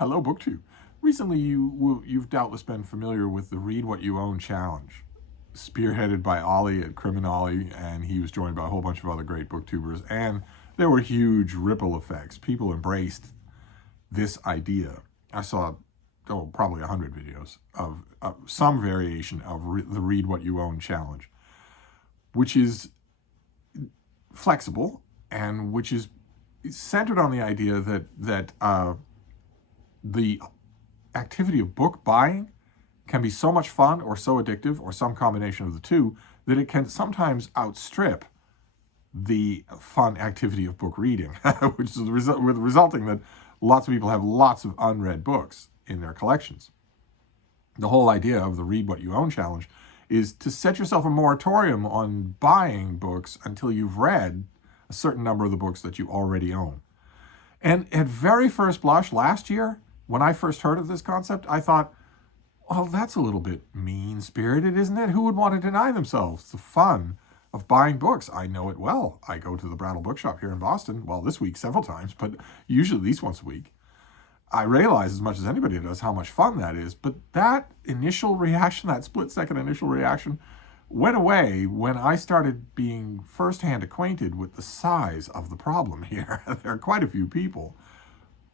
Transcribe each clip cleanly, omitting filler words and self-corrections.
Hello, BookTube. Recently, you've doubtless been familiar with the Read What You Own challenge, spearheaded by Ollie at Criminolly, and he was joined by a whole bunch of other great booktubers, and there were huge ripple effects. People embraced this idea. I saw, probably 100 videos of some variation of the Read What You Own challenge, which is flexible and which is centered on the idea that the activity of book buying can be so much fun or so addictive or some combination of the two that it can sometimes outstrip the fun activity of book reading, which is resulting that lots of people have lots of unread books in their collections. The whole idea of the Read What You Own challenge is to set yourself a moratorium on buying books until you've read a certain number of the books that you already own. And at very first blush last year, when I first heard of this concept, I thought, well, that's a little bit mean-spirited, isn't it? Who would want to deny themselves the fun of buying books? I know it well. I go to the Brattle Bookshop here in Boston, well, this week several times, but usually at least once a week. I realize as much as anybody does how much fun that is, but that initial reaction, that split-second initial reaction, went away when I started being firsthand acquainted with the size of the problem here. There are quite a few people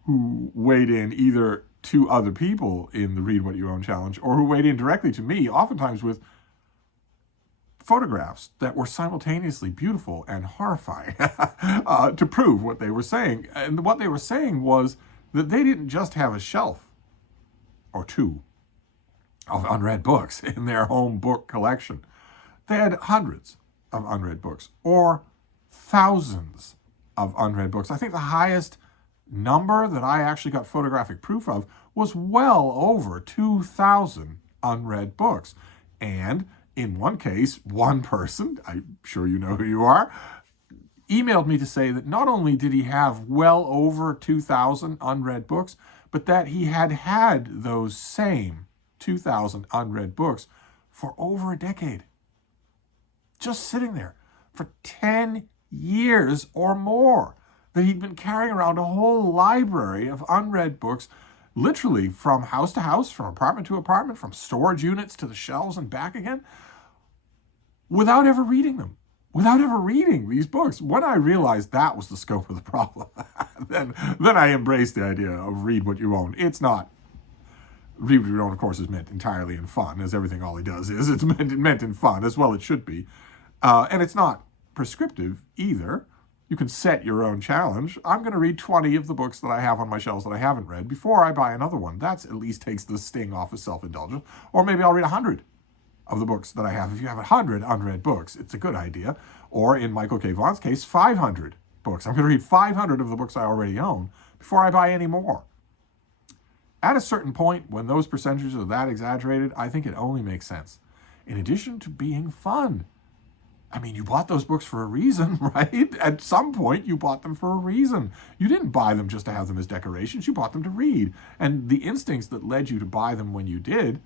who weighed in either to other people in the Read What You Own challenge or who weighed in directly to me, oftentimes with photographs that were simultaneously beautiful and horrifying to prove what they were saying. And what they were saying was that they didn't just have a shelf or two of unread books in their home book collection. They had hundreds of unread books or thousands of unread books. I think the highest number that I actually got photographic proof of was well over 2,000 unread books. And in one case, one person, I'm sure you know who you are, emailed me to say that not only did he have well over 2,000 unread books, but that he had had those same 2,000 unread books for over a decade. Just sitting there for 10 years or more. That he'd been carrying around a whole library of unread books, literally from house to house, from apartment to apartment, from storage units to the shelves and back again, without ever reading them, without ever reading these books. When I realized that was the scope of the problem, then I embraced the idea of Read What You Own. It's not, Read What You Own, of course, is meant entirely in fun, as everything Ollie does is. It's meant in fun, as well it should be. And it's not prescriptive either. You can set your own challenge. I'm going to read 20 of the books that I have on my shelves that I haven't read before I buy another one. That at least takes the sting off of self-indulgence. Or maybe I'll read 100 of the books that I have. If you have 100 unread books, it's a good idea. Or in Michael K. Vaughan's case, 500 books. I'm going to read 500 of the books I already own before I buy any more. At a certain point, when those percentages are that exaggerated, I think it only makes sense. In addition to being fun. I mean, you bought those books for a reason, right? At some point, you bought them for a reason. You didn't buy them just to have them as decorations. You bought them to read. And the instincts that led you to buy them when you did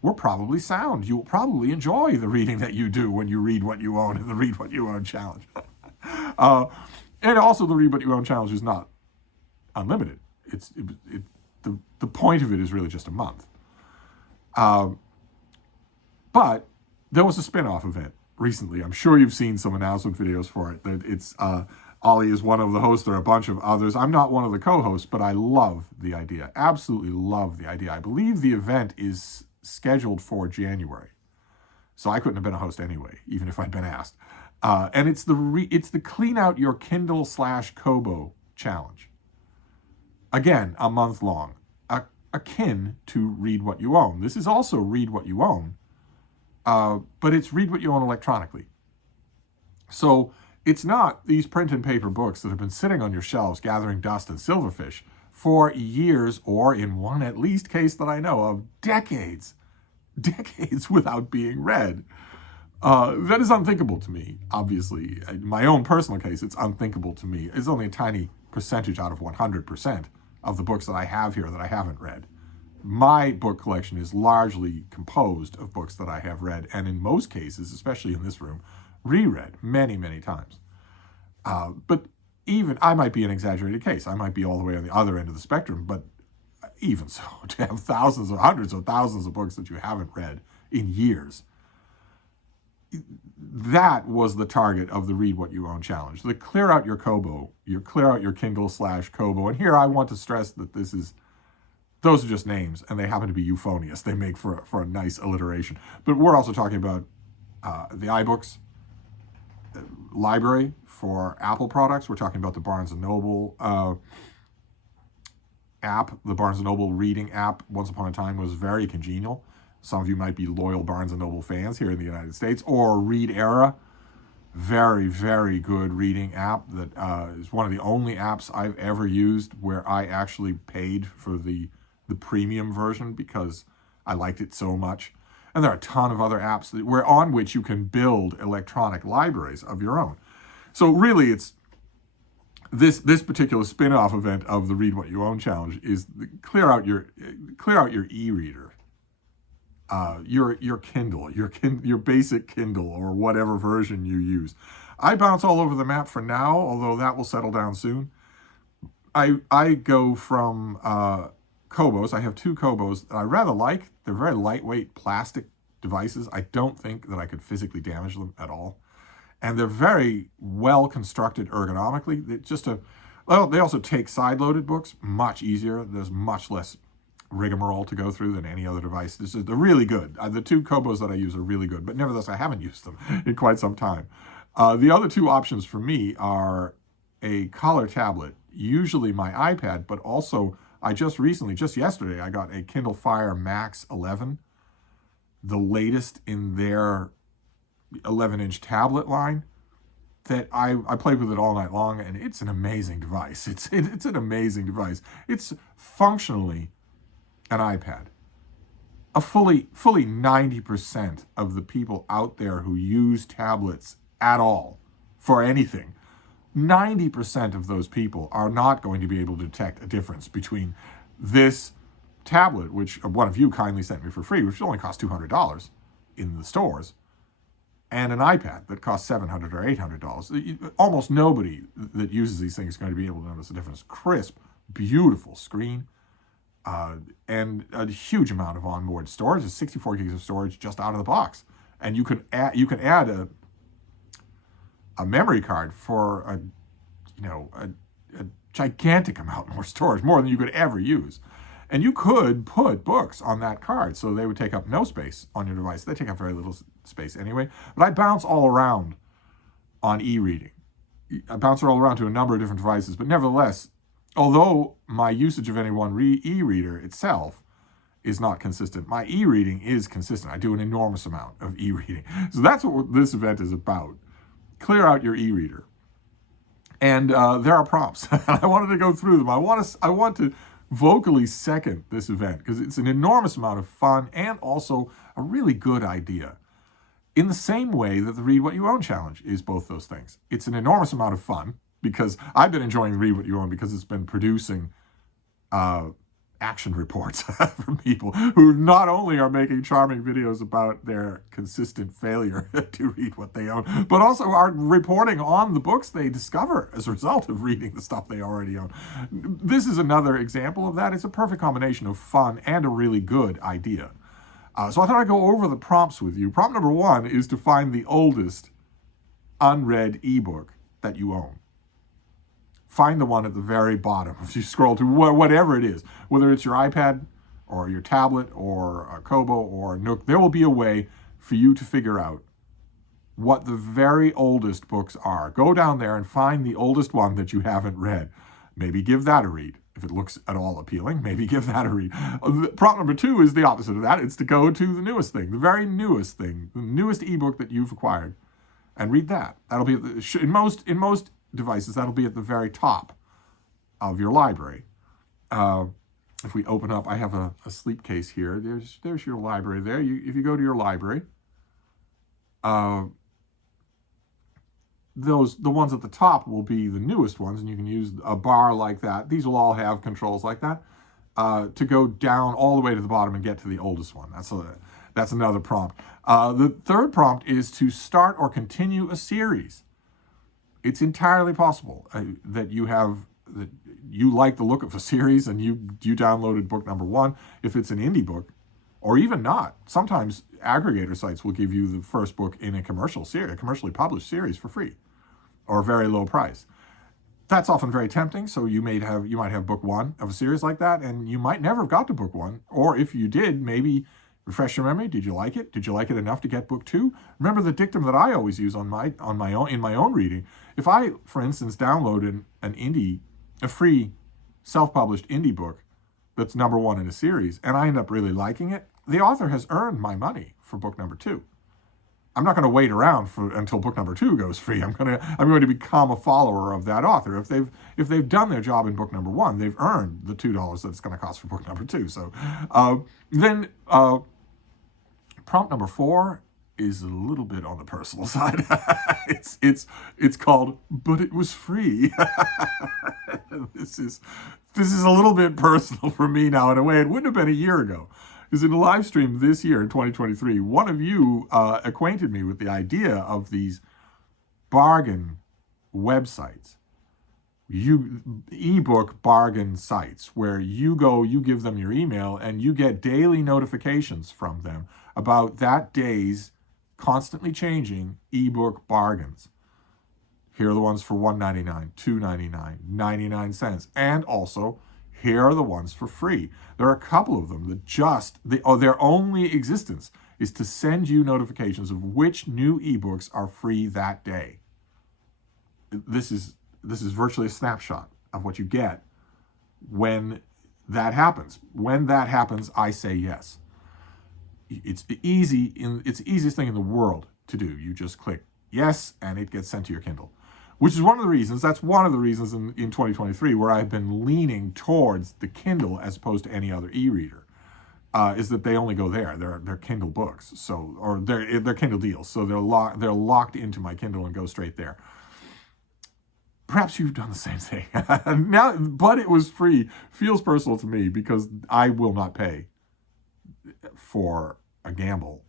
were probably sound. You'll probably enjoy the reading that you do when you read what you own in the Read What You Own challenge. And also, the Read What You Own challenge is not unlimited. The point of it is really just a month. But there was a spin-off event recently. I'm sure you've seen some announcement videos for it. It's Ollie is one of the hosts. There are a bunch of others. I'm not one of the co-hosts, but I love the idea. Absolutely love the idea. I believe the event is scheduled for January. So I couldn't have been a host anyway, even if I'd been asked. And it's the Clean Out Your Kindle /Kobo challenge. Again, a month long, akin to Read What You Own. This is also Read What You Own, but it's Read What You Own electronically. So it's not these print and paper books that have been sitting on your shelves gathering dust and silverfish for years, or in one at least case that I know of, decades without being read. That is unthinkable to me, obviously. In my own personal case, it's unthinkable to me. It's only a tiny percentage out of 100% of the books that I have here that I haven't read. My book collection is largely composed of books that I have read, and in most cases, especially in this room, reread many, many times. But even, I might be an exaggerated case. I might be all the way on the other end of the spectrum, but even so, to have thousands or hundreds of thousands of books that you haven't read in years. That was the target of the Read What You Own challenge. The clear out your Kobo, clear out your Kindle/Kobo. And here I want to stress that those are just names, and they happen to be euphonious. They make for a nice alliteration. But we're also talking about the iBooks library for Apple products. We're talking about the Barnes & Noble app. The Barnes & Noble reading app, once upon a time, was very congenial. Some of you might be loyal Barnes & Noble fans here in the United States. Or Read Era, very, very good reading app that is one of the only apps I've ever used where I actually paid for the premium version because I liked it so much. And there are a ton of other apps on which you can build electronic libraries of your own. So really, it's this particular spin-off event of the Read What You Own challenge is clear out your e-reader. Your Kindle, your basic Kindle or whatever version you use. I bounce all over the map for now, although that will settle down soon. I go from Kobos. I have two Kobos that I rather like. They're very lightweight plastic devices. I don't think that I could physically damage them at all. And they're very well constructed ergonomically. They also take side-loaded books much easier. There's much less rigmarole to go through than any other device. They're really good. The two Kobos that I use are really good, but nevertheless, I haven't used them in quite some time. The other two options for me are a color tablet, usually my iPad, but also just yesterday, I got a Kindle Fire Max 11, the latest in their 11-inch tablet line. That I played with it all night long, and it's an amazing device. It's an amazing device. It's functionally an iPad. A fully 90% of the people out there who use tablets at all for anything, 90% of those people are not going to be able to detect a difference between this tablet, which one of you kindly sent me for free, which only costs $200 in the stores, and an iPad that costs $700 or $800. Almost nobody that uses these things is going to be able to notice the difference. Crisp, beautiful screen, and a huge amount of onboard storage. There's 64 gigs of storage just out of the box, and you can add a memory card for a gigantic amount more storage, more than you could ever use. And you could put books on that card, so they would take up no space on your device. They take up very little space anyway. But I bounce all around on e-reading. I bounce all around to a number of different devices, but nevertheless, although my usage of any one e-reader itself is not consistent, my e-reading is consistent. I do an enormous amount of e-reading. So that's what this event is about. Clear out your e-reader. And there are prompts. I wanted to go through them. I want to vocally second this event because it's an enormous amount of fun and also a really good idea. In the same way that the Read What You Own challenge is both those things. It's an enormous amount of fun because I've been enjoying Read What You Own because it's been producing action reports from people who not only are making charming videos about their consistent failure to read what they own, but also are reporting on the books they discover as a result of reading the stuff they already own. This is another example of that. It's a perfect combination of fun and a really good idea. So I thought I'd go over the prompts with you. Prompt number 1 is to find the oldest unread ebook that you own. Find the one at the very bottom. If you scroll to whatever it is, whether it's your iPad or your tablet or a Kobo or a Nook, there will be a way for you to figure out what the very oldest books are. Go down there and find the oldest one that you haven't read. Maybe give that a read. If it looks at all appealing, maybe give that a read. Prompt number 2 is the opposite of that. It's to go to the newest thing, the very newest thing, the newest ebook that you've acquired, and read that. That'll be in most devices, that'll be at the very top of your library. If we open up, I have a sleep case here. There's your library there. If you go to your library, the ones at the top will be the newest ones, and you can use a bar like that. These will all have controls like that to go down all the way to the bottom and get to the oldest one. That's another prompt. The third prompt is to start or continue a series. It's entirely possible that you have that you like the look of a series and you downloaded book number 1, if it's an indie book, or even not, sometimes aggregator sites will give you the first book in a commercially published series for free or a very low price. That's often very tempting. So you might have book 1 of a series like that, and you might never have got to book 1. Or if you did, maybe refresh your memory. Did you like it? Did you like it enough to get book 2? Remember the dictum that I always use in my own reading. If I, for instance, download a free self-published indie book that's number 1 in a series, and I end up really liking it, the author has earned my money for book number 2. I'm not going to wait around until book number 2 goes free. I'm going to become a follower of that author. If they've done their job in book number 1, they've earned the $2 that it's going to cost for book number 2. So then prompt number 4 is a little bit on the personal side. It's called "But It Was Free." This is a little bit personal for me now in a way it wouldn't have been a year ago. Because in a live stream this year in 2023, one of you acquainted me with the idea of these bargain websites, ebook bargain sites, where you give them your email, and you get daily notifications from them about that day's constantly changing ebook bargains. Here are the ones for $1.99, $2.99, 99 cents, and also here are the ones for free. There are a couple of them that their only existence is to send you notifications of which new ebooks are free that day. This is virtually a snapshot of what you get when that happens. When that happens, I say yes. It's the easiest thing in the world to do. You just click yes, and it gets sent to your Kindle. Which is one of the reasons in 2023 where I've been leaning towards the Kindle as opposed to any other e-reader, is that they only go there. They're Kindle books, or they're Kindle deals, so they're locked into my Kindle and go straight there. Perhaps you've done the same thing. Now, but it was free feels personal to me because I will not pay for a gamble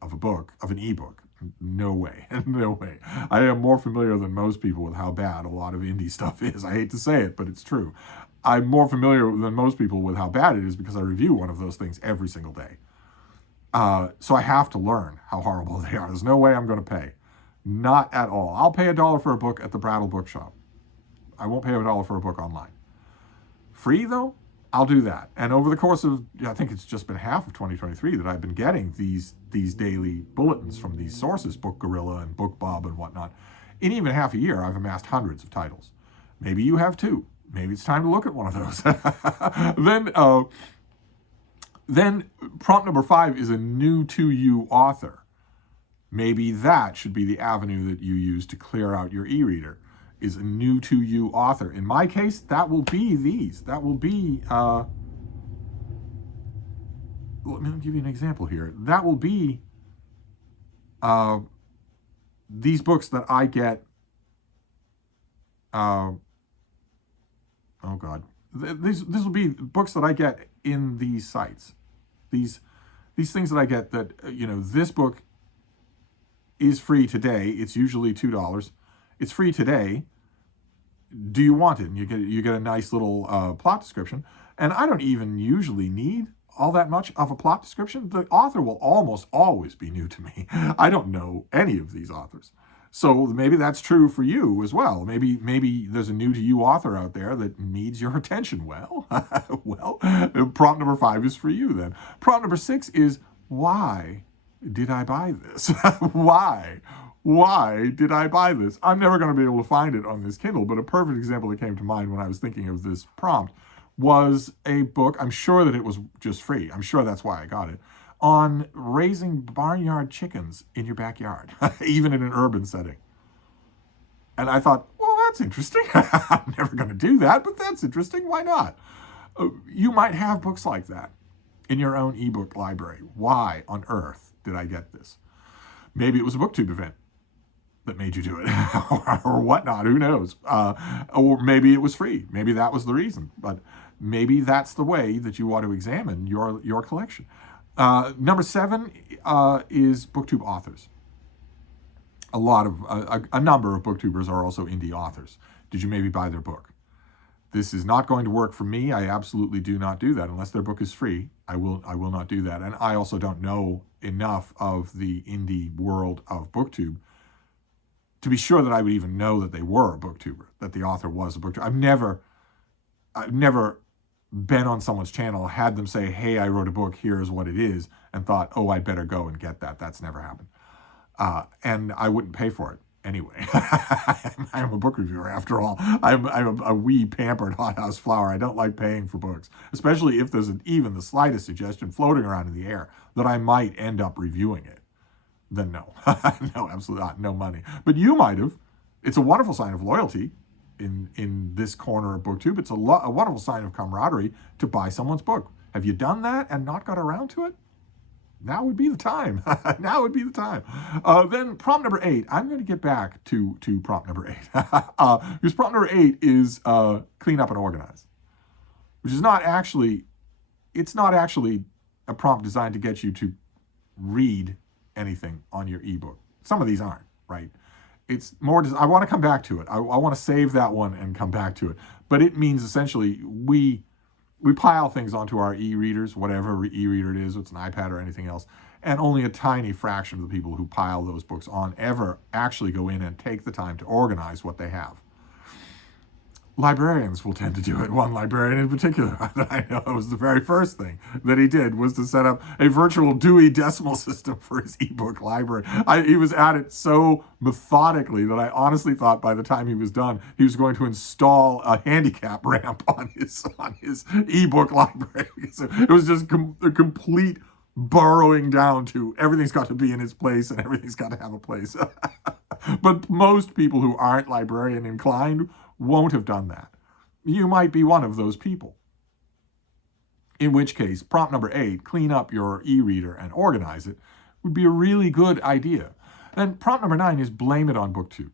of an ebook. No way. No way. I am more familiar than most people with how bad a lot of indie stuff is. I hate to say it, but it's true. I'm more familiar than most people with how bad it is because I review one of those things every single day. So I have to learn how horrible they are. There's no way I'm going to pay. Not at all. I'll pay $1 for a book at the Brattle Bookshop. I won't pay $1 for a book online. Free, though? I'll do that. And over the course of, I think it's just been half of 2023 that I've been getting these daily bulletins from these sources, Book Gorilla and BookBub and whatnot. In even half a year, I've amassed hundreds of titles. Maybe you have too. Maybe it's time to look at one of those. Then prompt number 5 is a new to you author. Maybe that should be the avenue that you use to clear out your e-reader, is a new to you author. In my case, that will be these. That will be, let me give you an example here. That will be these books that I get, These will be books that I get in these sites. These things that I get that, this book is free today. It's usually $2. It's free today. Do you want it? And you get a nice little plot description. And I don't even usually need all that much of a plot description. The author will almost always be new to me. I don't know any of these authors. So maybe that's true for you as well. Maybe there's a new to you author out there that needs your attention. Well, prompt number 5 is for you then. Prompt number 6 is, why did I buy this? Why did I buy this? I'm never going to be able to find it on this Kindle, but a perfect example that came to mind when I was thinking of this prompt was a book. I'm sure that it was just free. I'm sure that's why I got it. On raising barnyard chickens in your backyard, even in an urban setting. And I thought, well, that's interesting. I'm never going to do that, but that's interesting. Why not? You might have books like that in your own ebook library. Why on earth did I get this? Maybe it was a BookTube event that made you do it or whatnot. Who knows? Or maybe it was free. Maybe that was the reason. But maybe that's the way that you want to examine your collection. Number 7 is BookTube authors. A number of BookTubers are also indie authors. Did you maybe buy their book? This is not going to work for me. I absolutely do not do that unless their book is free. I will not do that. And I also don't know enough of the indie world of BookTube to be sure that I would even know that they were a booktuber, that the author was a booktuber. I've never been on someone's channel, had them say, hey, I wrote a book, here's what it is, and thought, oh, I'd better go and get that. That's never happened. And I wouldn't pay for it anyway. I'm a book reviewer after all. I'm a wee pampered hothouse flower. I don't like paying for books, especially if there's even the slightest suggestion floating around in the air that I might end up reviewing it. Then no, no, absolutely not, no money. But you might have. It's a wonderful sign of loyalty in this corner of BookTube. It's a wonderful sign of camaraderie to buy someone's book. Have you done that and not got around to it? Now would be the time. Now would be the time. Then prompt number 8. I'm going to get back to prompt number 8. Because prompt number 8 is clean up and organize, which is not actually, it's not actually a prompt designed to get you to read anything on your ebook. Some of these aren't, right? It's more, I want to come back to it. I want to save that one and come back to it. But it means essentially we pile things onto our e-readers, whatever e-reader it is, it's an iPad or anything else, and only a tiny fraction of the people who pile those books on ever actually go in and take the time to organize what they have. Librarians will tend to do it. One librarian in particular that I know was the very first thing that he did was to set up a virtual Dewey Decimal System for his ebook library. He was at it so methodically that I honestly thought by the time he was done, he was going to install a handicap ramp on his ebook library. So it was just a complete burrowing down to everything's got to be in its place and everything's got to have a place. But most people who aren't librarian inclined won't have done that. You might be one of those people. In which case, prompt number 8, clean up your e-reader and organize it, would be a really good idea. And prompt number 9 is blame it on BookTube,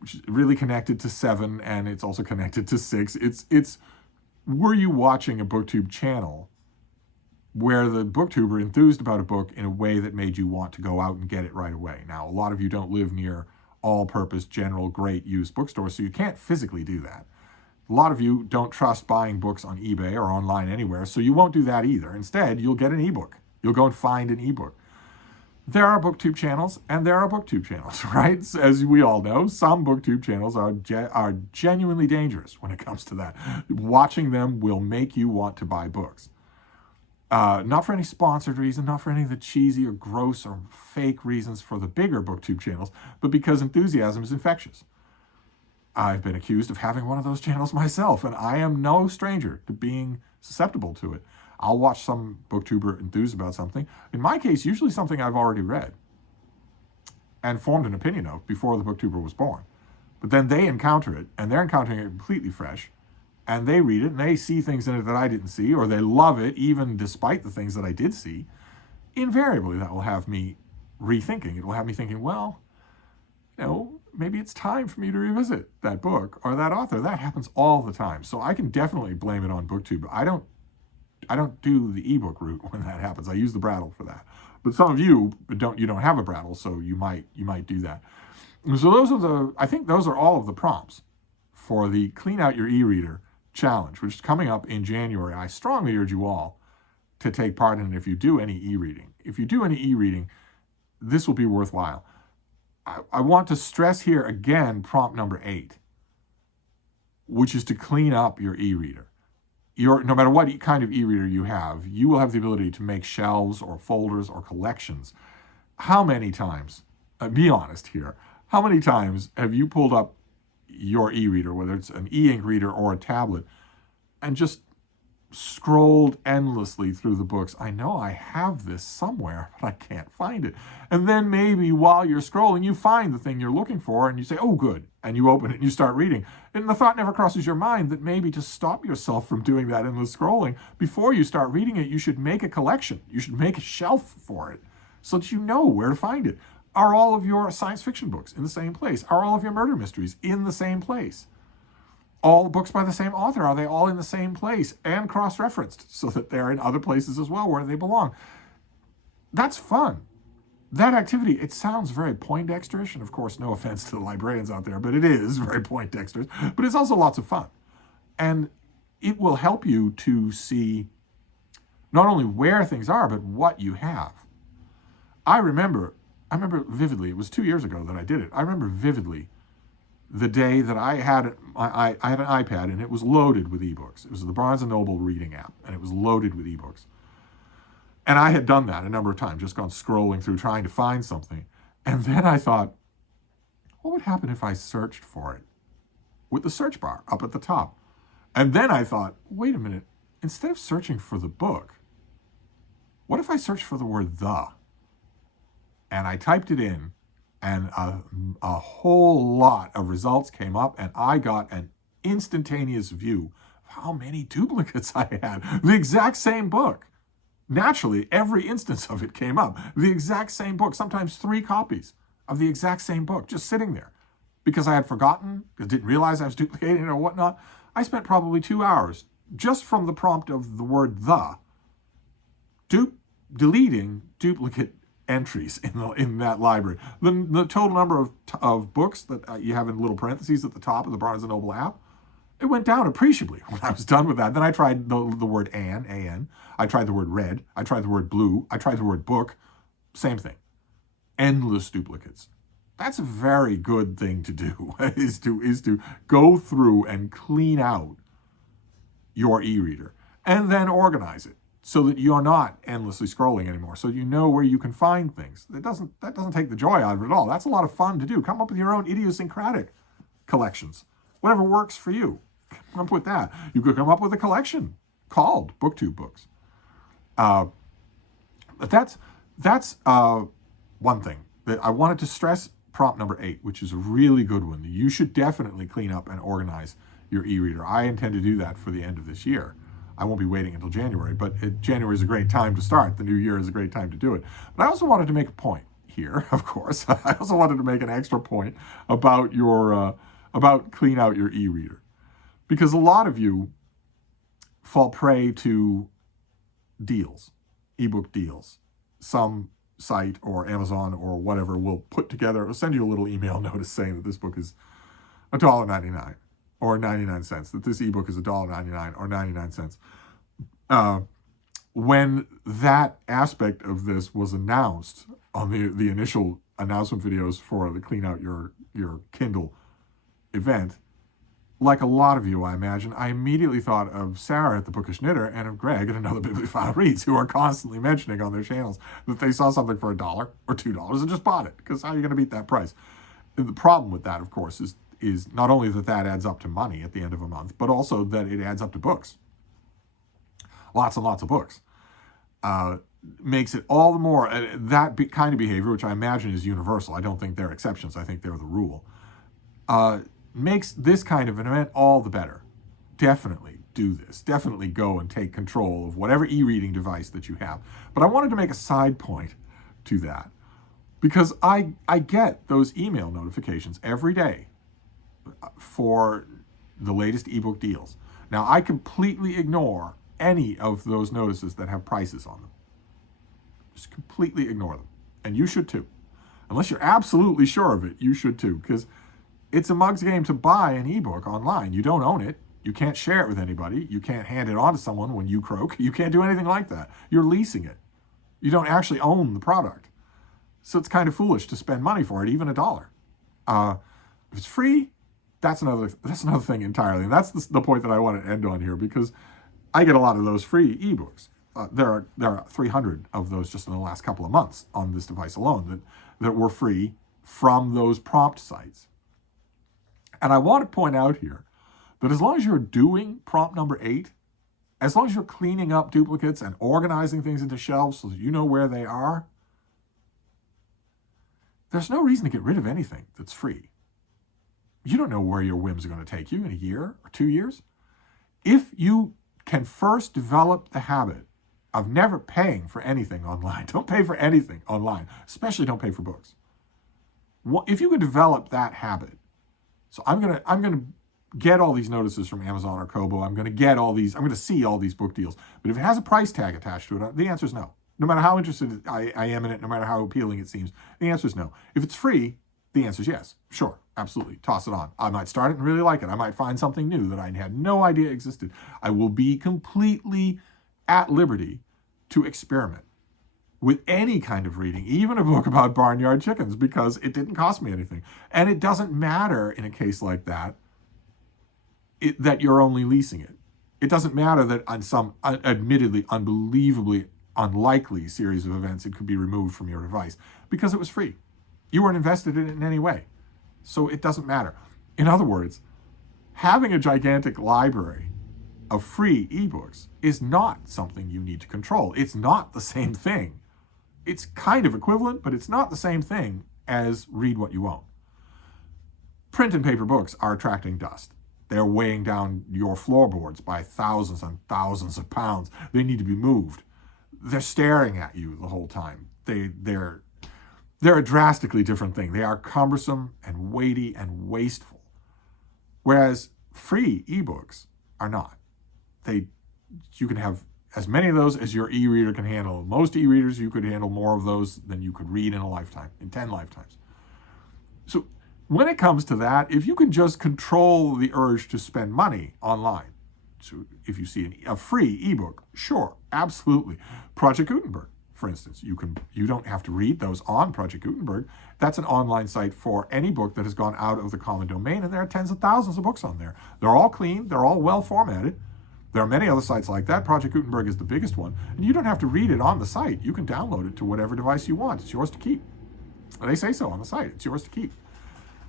which is really connected to 7, and it's also connected to 6. It's were you watching a BookTube channel where the booktuber enthused about a book in a way that made you want to go out and get it right away? Now, a lot of you don't live near all-purpose, general, great used bookstores, so you can't physically do that. A lot of you don't trust buying books on eBay or online anywhere, so you won't do that either. Instead, you'll get an ebook. You'll go and find an ebook. There are BookTube channels, and there are BookTube channels, right? As we all know, some BookTube channels are genuinely dangerous when it comes to that. Watching them will make you want to buy books. Not for any sponsored reason, not for any of the cheesy or gross or fake reasons for the bigger BookTube channels, but because enthusiasm is infectious. I've been accused of having one of those channels myself, and I am no stranger to being susceptible to it. I'll watch some booktuber enthuse about something. In my case, usually something I've already read and formed an opinion of before the booktuber was born. But then they encounter it, and they're encountering it completely fresh, and they read it, and they see things in it that I didn't see, or they love it, even despite the things that I did see. Invariably, that will have me rethinking. It will have me thinking, well, you know, maybe it's time for me to revisit that book or that author. That happens all the time. So I can definitely blame it on BookTube. I don't do the ebook route when that happens. I use the Brattle for that. But some of you don't have a Brattle, so you might do that. So I think those are all of the prompts for the Clean Out Your E-Reader challenge, which is coming up in January. I strongly urge you all to take part in it if you do any e-reading. If you do any e-reading, this will be worthwhile. I want to stress here again prompt number 8, which is to clean up your e-reader. No matter what kind of e-reader you have, you will have the ability to make shelves or folders or collections. How many times, be honest here, how many times have you pulled up your e-reader, whether it's an e-ink reader or a tablet, and just scrolled endlessly through the books? I know I have this somewhere, but I can't find it. And then maybe while you're scrolling, you find the thing you're looking for, and you say, oh, good. And you open it and you start reading. And the thought never crosses your mind that maybe to stop yourself from doing that endless scrolling, before you start reading it, you should make a collection. You should make a shelf for it so that you know where to find it. Are all of your science fiction books in the same place? Are all of your murder mysteries in the same place? All the books by the same author, are they all in the same place and cross-referenced so that they're in other places as well where they belong? That's fun. That activity, it sounds very Poindexterish, and of course, no offense to the librarians out there, but it is very Poindexterish, but it's also lots of fun. And it will help you to see not only where things are, but what you have. I remember vividly, it was 2 years ago that I did it. I remember vividly the day that I had an iPad and it was loaded with ebooks. It was the Barnes & Noble reading app, and it was loaded with ebooks. And I had done that a number of times, just gone scrolling through trying to find something. And then I thought, what would happen if I searched for it with the search bar up at the top? And then I thought, wait a minute, instead of searching for the book, what if I searched for the word "the"? And I typed it in, and a whole lot of results came up, and I got an instantaneous view of how many duplicates I had. The exact same book. Naturally, every instance of it came up. The exact same book, sometimes 3 copies of the exact same book, just sitting there. Because I had forgotten, because I didn't realize I was duplicating it or whatnot. I spent probably 2 hours just from the prompt of the word "the," deleting duplicate entries in that library. The total number of books that you have in little parentheses at the top of the Barnes & Noble app, it went down appreciably when I was done with that. Then I tried the word "an," A-N. I tried the word "red." I tried the word "blue." I tried the word "book." Same thing. Endless duplicates. That's a very good thing to do, is to go through and clean out your e-reader and then organize it so that you're not endlessly scrolling anymore, so you know where you can find things. That doesn't take the joy out of it at all. That's a lot of fun to do. Come up with your own idiosyncratic collections. Whatever works for you. Come up with that. You could come up with a collection called BookTube Books. But that's one thing that I wanted to stress. Prompt number 8, which is a really good one. You should definitely clean up and organize your e-reader. I intend to do that for the end of this year. I won't be waiting until January, but January is a great time to start. The new year is a great time to do it. But I also wanted to make a point here, of course. I also wanted to make an extra point about about clean out your e-reader, because a lot of you fall prey to deals, ebook deals. Some site or Amazon or whatever will put together or send you a little email notice saying that this book is $1.99 or 99 cents, that this ebook is $1.99 or 99 cents. When that aspect of this was announced on the initial announcement videos for the Clean Out Your Kindle event, like a lot of you, I imagine, I immediately thought of Sarah at the Bookish Knitter and of Greg at another Bibliophile Reads, who are constantly mentioning on their channels that they saw something for $1 or $2 and just bought it, because how are you going to beat that price? And the problem with that, of course, is not only that adds up to money at the end of a month, but also that it adds up to books. Lots and lots of books. Makes it all the more, that kind of behavior, which I imagine is universal. I don't think they're exceptions. I think they're the rule. Makes this kind of an event all the better. Definitely do this. Definitely go and take control of whatever e-reading device that you have. But I wanted to make a side point to that, because I get those email notifications every day for the latest ebook deals. Now, I completely ignore any of those notices that have prices on them. Just completely ignore them. And you should too. Unless you're absolutely sure of it, you should too, because it's a mug's game to buy an ebook online. You don't own it. You can't share it with anybody. You can't hand it on to someone when you croak. You can't do anything like that. You're leasing it. You don't actually own the product. So it's kind of foolish to spend money for it, even $1. If it's free, that's another thing entirely. And that's the point that I want to end on here, because I get a lot of those free ebooks. There are 300 of those just in the last couple of months on this device alone that were free from those prompt sites. And I want to point out here that as long as you're doing prompt number 8, as long as you're cleaning up duplicates and organizing things into shelves so that you know where they are, there's no reason to get rid of anything that's free. You don't know where your whims are going to take you in a year or 2 years. If you can first develop the habit of never paying for anything online, don't pay for anything online, especially don't pay for books. If you can develop that habit, so I'm gonna get all these notices from Amazon or Kobo. I'm gonna see all these book deals. But if it has a price tag attached to it, the answer is no. No matter how interested I am in it, no matter how appealing it seems, the answer is no. If it's free, The answer is yes. Sure, absolutely. Toss it on. I might start it and really like it. I might find something new that I had no idea existed. I will be completely at liberty to experiment with any kind of reading, even a book about barnyard chickens, because it didn't cost me anything. And it doesn't matter in a case like that, that you're only leasing it. It doesn't matter that on some admittedly unbelievably unlikely series of events it could be removed from your device, because it was free. You weren't invested in it in any way. So it doesn't matter. In other words, having a gigantic library of free ebooks is not something you need to control. It's not the same thing. It's kind of equivalent, but it's not the same thing as read what you own. Print and paper books are attracting dust. They're weighing down your floorboards by thousands and thousands of pounds. They need to be moved. They're staring at you the whole time. They're a drastically different thing. They are cumbersome and weighty and wasteful. Whereas free ebooks are not. You can have as many of those as your e-reader can handle. Most e-readers, you could handle more of those than you could read in a lifetime, in 10 lifetimes. So when it comes to that, if you can just control the urge to spend money online, so if you see a free ebook, sure, absolutely. Project Gutenberg, for instance, you don't have to read those on Project Gutenberg. That's an online site for any book that has gone out of the common domain, and there are tens of thousands of books on there. They're all clean, they're all well formatted. There are many other sites like that. Project Gutenberg is the biggest one, and you don't have to read it on the site. You can download it to whatever device you want. It's yours to keep. They say so on the site. It's yours to keep.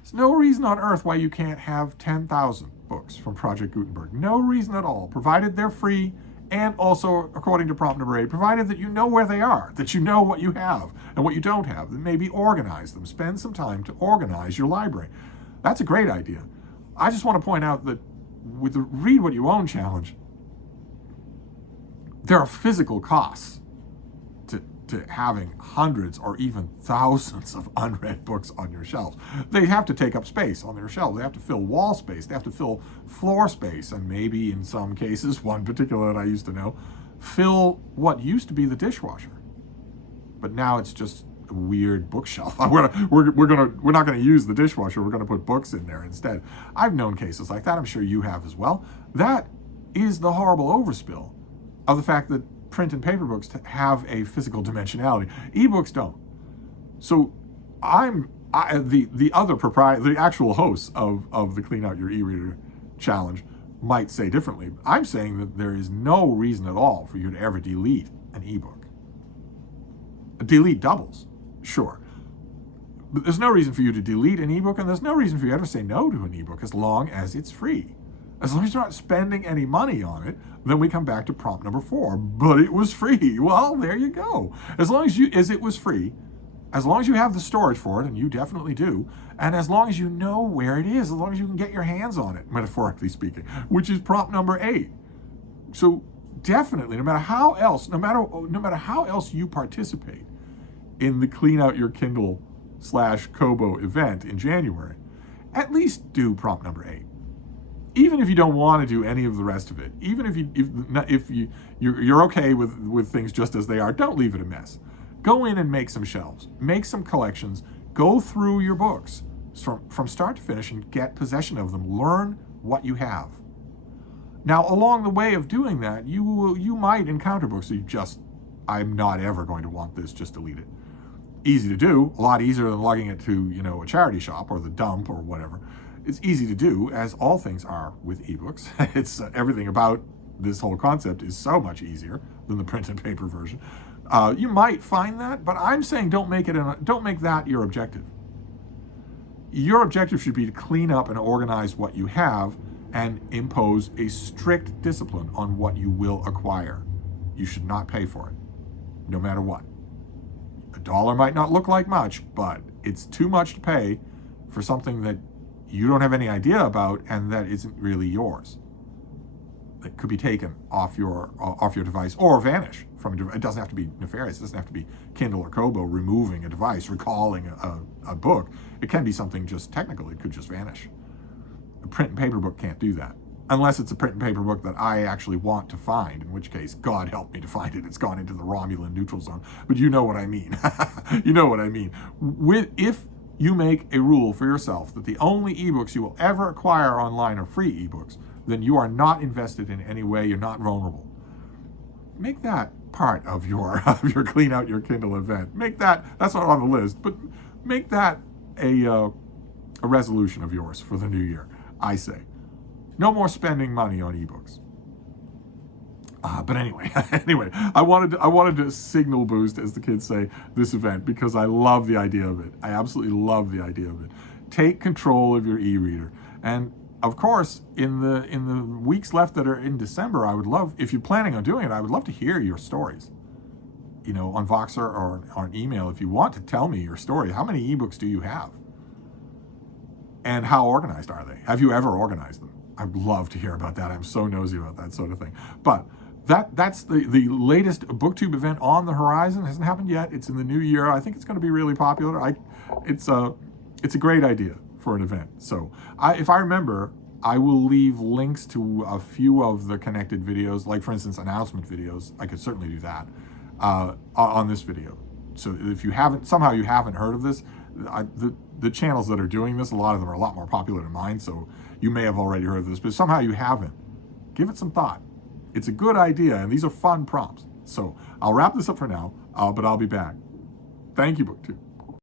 There's no reason on earth why you can't have 10,000 books from Project Gutenberg. No reason at all, provided they're free, and also, according to prompt number 8, provided that you know where they are, that you know what you have and what you don't have, and maybe organize them. Spend some time to organize your library. That's a great idea. I just want to point out that with the Read What You Own challenge, there are physical costs to having hundreds or even thousands of unread books on your shelves. They have to take up space on their shelves. They have to fill wall space. They have to fill floor space. And maybe in some cases, one particular that I used to know, fill what used to be the dishwasher. But now it's just a weird bookshelf. We're not going to use the dishwasher. We're going to put books in there instead. I've known cases like that. I'm sure you have as well. That is the horrible overspill of the fact that print and paper books have a physical dimensionality. Ebooks don't. So the other proprietor, the actual hosts of the Clean Out Your E-Reader challenge might say differently. I'm saying that there is no reason at all for you to ever delete an ebook. Delete doubles, sure. But there's no reason for you to delete an ebook, and there's no reason for you to ever say no to an ebook as long as it's free. As long as you're not spending any money on it, then we come back to prompt number 4. But it was free. Well, there you go. As it was free, as long as you have the storage for it, and you definitely do, and as long as you know where it is, as long as you can get your hands on it, metaphorically speaking, which is prompt number 8. So definitely, no matter how else you participate in the Clean Out Your Kindle /Kobo event in January, at least do prompt number 8. Even if you don't want to do any of the rest of it, even if you're okay with things just as they are, don't leave it a mess. Go in and make some shelves, make some collections, go through your books from start to finish and get possession of them. Learn what you have. Now, along the way of doing that, you might encounter books that I'm not ever going to want this, just delete it. Easy to do, a lot easier than lugging it to a charity shop or the dump or whatever. It's easy to do, as all things are with ebooks. It's everything about this whole concept is so much easier than the print and paper version. You might find that, but I'm saying don't make that your objective. Your objective should be to clean up and organize what you have and impose a strict discipline on what you will acquire. You should not pay for it, no matter what. $1 might not look like much, but it's too much to pay for something that you don't have any idea about and that isn't really yours. That could be taken off your device or vanish from a device. It doesn't have to be nefarious. It doesn't have to be Kindle or Kobo removing a device, recalling a book. It can be something just technical. It could just vanish. A print and paper book can't do that. Unless it's a print and paper book that I actually want to find, in which case, God help me to find it. It's gone into the Romulan neutral zone. But you know what I mean. You know what I mean. you make a rule for yourself that the only ebooks you will ever acquire online are free ebooks, then you are not invested in any way. You're not vulnerable. Make that part of your clean out your Kindle event. Make that's not on the list, but make that a resolution of yours for the new year. I say, no more spending money on ebooks. But anyway, I wanted to signal boost, as the kids say, this event because I love the idea of it. I absolutely love the idea of it. Take control of your e-reader, and of course, in the weeks left that are in December, I would love, if you're planning on doing it, I would love to hear your stories. On Voxer or on email, if you want to tell me your story. How many ebooks do you have? And how organized are they? Have you ever organized them? I'd love to hear about that. I'm so nosy about that sort of thing. But that's the latest BookTube event on the horizon. It hasn't happened yet. It's in the new year. I think it's going to be really popular. It's a great idea for an event. So if I remember, I will leave links to a few of the connected videos, like for instance, announcement videos. I could certainly do that on this video. So if you haven't heard of this, the channels that are doing this, a lot of them are a lot more popular than mine. So you may have already heard of this, but somehow you haven't. Give it some thought. It's a good idea, and these are fun prompts. So I'll wrap this up for now, but I'll be back. Thank you, BookTube.